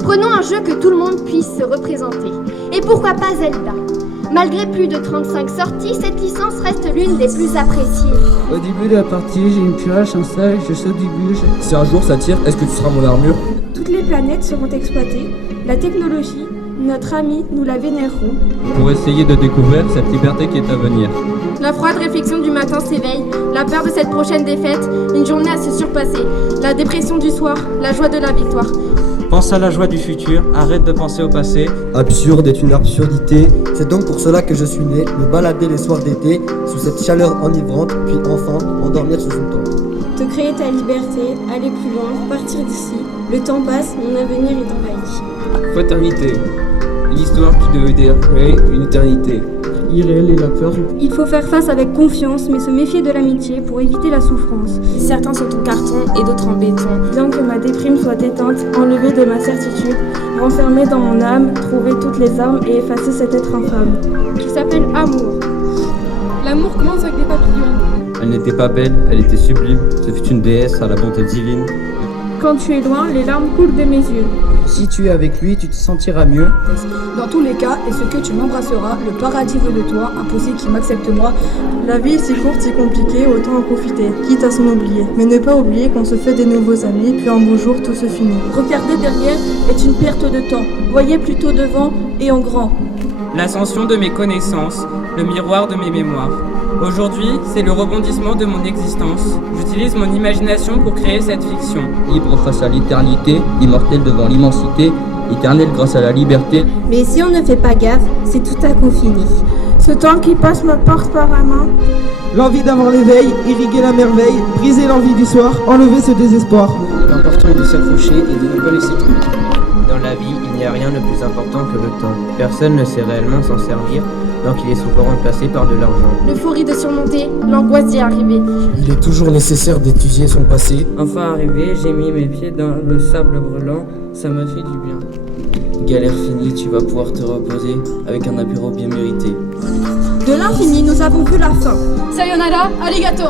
Prenons un jeu que tout le monde puisse se représenter. Et pourquoi pas Zelda? Malgré plus de 35 sorties, cette licence reste l'une des plus appréciées. Au début de la partie, j'ai une pioche, un sac, je saute du bûche. Si un jour ça tire, est-ce que tu seras mon armure? Toutes les planètes seront exploitées. La technologie, notre ami, nous la vénérerons. Pour essayer de découvrir cette liberté qui est à venir. La froide réflexion du matin s'éveille, la peur de cette prochaine défaite, une journée à se surpasser, la dépression du soir, la joie de la victoire. Pense à la joie du futur, arrête de penser au passé. Absurde est une absurdité. C'est donc pour cela que je suis né, me balader les soirs d'été, sous cette chaleur enivrante, puis enfin, m'endormir sous une tente. Te créer ta liberté, aller plus loin, partir d'ici. Le temps passe, mon avenir est envahi. Fraternité. L'histoire qui devait durer une éternité. Irréel et la peur. Il faut faire face avec confiance, mais se méfier de l'amitié pour éviter la souffrance. Certains sont en carton et d'autres en béton. Bien que ma déprime soit éteinte, enlevée de ma certitude, renfermée dans mon âme, trouver toutes les armes et effacer cet être infâme. Qui s'appelle amour. L'amour commence avec des papillons. Elle n'était pas belle, elle était sublime. Ce fut une déesse à la bonté divine. Quand tu es loin, les larmes coulent de mes yeux. Si tu es avec lui, tu te sentiras mieux. Dans tous les cas, et ce que tu m'embrasseras, le paradis veut de toi, impossible qu'il m'accepte moi. La vie est si courte, si compliquée, autant en profiter, quitte à s'en oublier. Mais ne pas oublier qu'on se fait des nouveaux amis, puis un beau jour tout se finit. Regarder derrière est une perte de temps. Voyez plutôt devant et en grand. L'ascension de mes connaissances, le miroir de mes mémoires. Aujourd'hui, c'est le rebondissement de mon existence. J'utilise mon imagination pour créer cette fiction. Libre face à l'éternité, immortel devant l'immensité, éternel grâce à la liberté. Mais si on ne fait pas gaffe, c'est tout à coup fini. Ce temps qui passe me porte par la main. L'envie d'avoir l'éveil, irriguer la merveille, briser l'envie du soir, enlever ce désespoir. L'important est de s'accrocher et de ne pas laisser tomber. Dans la vie, il n'y a rien de plus important que le temps. Personne ne sait réellement s'en servir, donc il est souvent remplacé par de l'argent. L'euphorie de surmonter, l'angoisse d'y arriver. Il est toujours nécessaire d'étudier son passé. Enfin arrivé, j'ai mis mes pieds dans le sable brûlant, ça m'a fait du bien. Galère finie, tu vas pouvoir te reposer avec un apéro bien mérité. De l'infini, nous avons vu la fin. Sayonara, arigato.